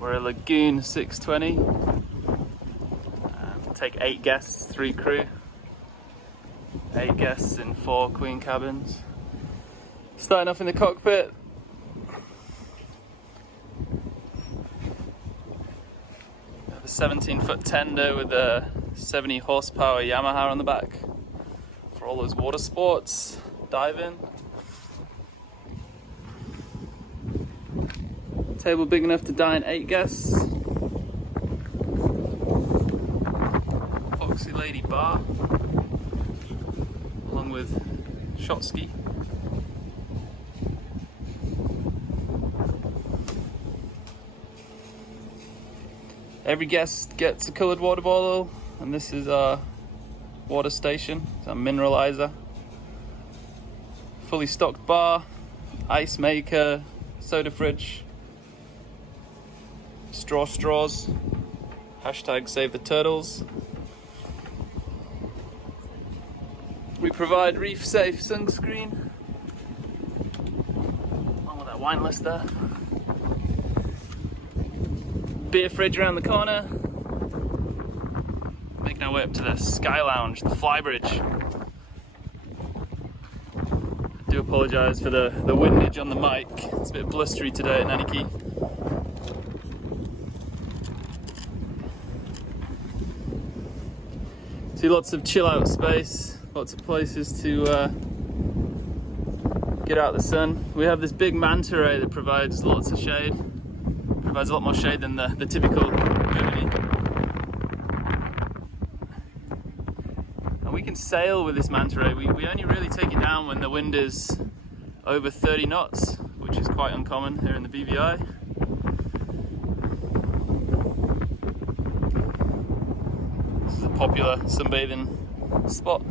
We're a Lagoon 620. Take 8 guests, 3 crew. 8 guests in 4 queen cabins. Starting off in the cockpit. We have a 17-foot tender with a 70 horsepower Yamaha on the back for all those water sports, diving. Table big enough to dine 8 guests. Foxy Lady bar, along with shot ski. Every guest gets a coloured water bottle, and this is our water station. It's our mineralizer. Fully stocked bar, ice maker, soda fridge. Straws, hashtag save the turtles. We provide reef safe sunscreen, along with that wine list there. Beer fridge around the corner. Making our way up to the Sky Lounge, the Flybridge. I do apologise for the windage on the mic, it's a bit blustery today at Naniki. See lots of chill out space, lots of places to get out the sun. We have this big manta ray that provides lots of shade. Provides a lot more shade than the typical bimini. And we can sail with this manta ray. We only really take it down when the wind is over 30 knots, which is quite uncommon here in the BVI. Popular sunbathing spot.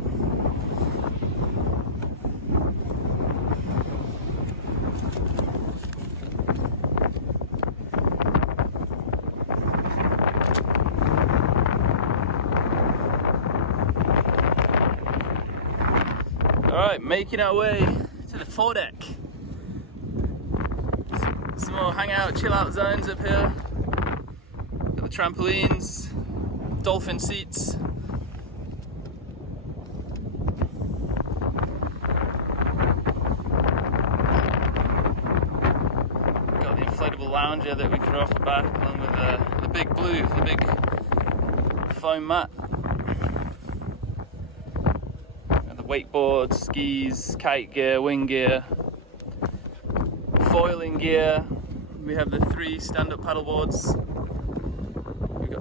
Alright, making our way to the foredeck. Some more hangout, chill out zones up here. Got the trampolines, dolphin seats. Got the inflatable lounger that we can offer back, along with the big blue, the big foam mat. And the wakeboard, skis, kite gear, wing gear, foiling gear. We have the 3 stand-up paddle boards.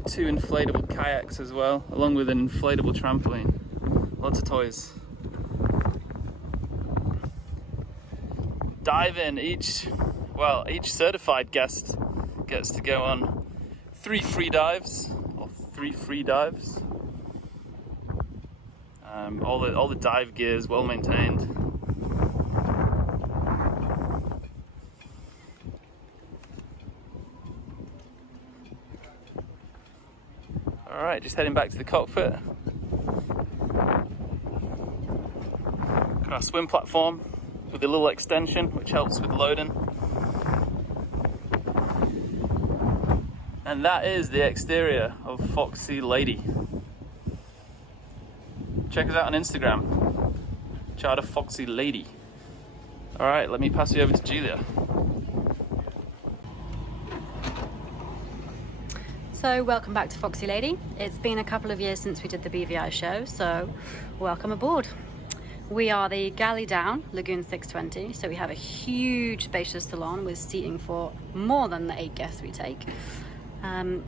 2 inflatable kayaks as well, along with an inflatable trampoline. Lots of toys. Diving, each certified guest gets to go on 3 free dives, or 3 free dives. All the dive gear is well maintained. Alright, just heading back to the cockpit. Got our swim platform with a little extension which helps with loading. And that is the exterior of Foxy Lady. Check us out on Instagram. Charter Foxy Lady. Alright, let me pass you over to Julia. So welcome back to Foxy Lady. It's been a couple of years since we did the BVI show, so welcome aboard. We are the galley down Lagoon 620, so we have a huge spacious salon with seating for more than the 8 guests we take.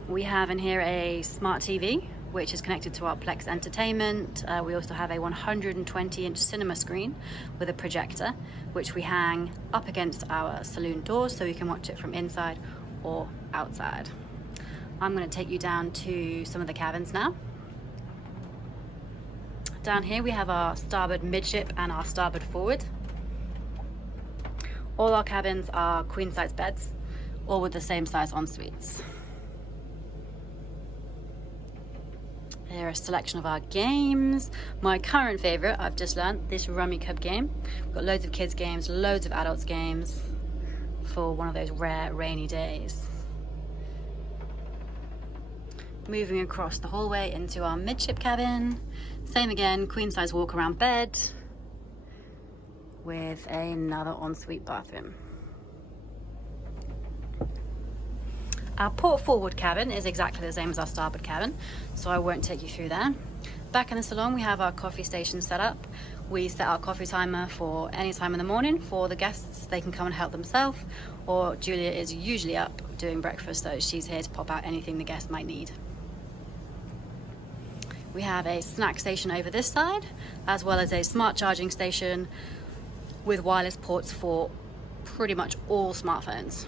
We have in here a smart TV which is connected to our Plex entertainment. We also have a 120-inch cinema screen with a projector which we hang up against our saloon doors so you can watch it from inside or outside. I'm going to take you down to some of the cabins now. Down here we have our starboard midship and our starboard forward. All our cabins are queen size beds, all with the same size en-suites. Here are a selection of our games. My current favourite, I've just learned, this Rummy Cub game. We've got loads of kids games, loads of adults games. for one of those rare rainy days. Moving across the hallway into our midship cabin. Same again, queen size walk around bed with another ensuite bathroom. Our port forward cabin is exactly the same as our starboard cabin, so I won't take you through there. Back in the salon we have our coffee station set up. We set our coffee timer for any time in the morning for the guests. They can come and help themselves, or Julia is usually up doing breakfast, so she's here to pop out anything the guests might need. We have a snack station over this side, as well as a smart charging station with wireless ports for pretty much all smartphones.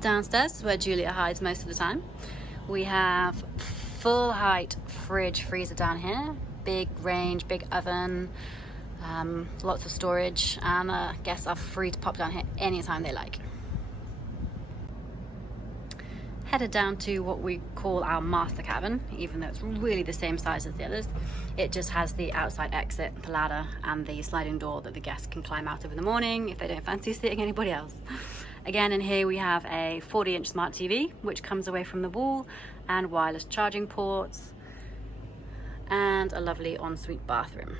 Downstairs is where Julia hides most of the time. We have full height fridge freezer down here, big range, big oven, lots of storage, and guests are free to pop down here anytime they like. Headed down to what we call our master cabin, even though it's really the same size as the others. It just has the outside exit, the ladder, and the sliding door that the guests can climb out of in the morning if they don't fancy seeing anybody else. Again, in here we have a 40-inch smart TV, which comes away from the wall, and wireless charging ports, and a lovely ensuite bathroom.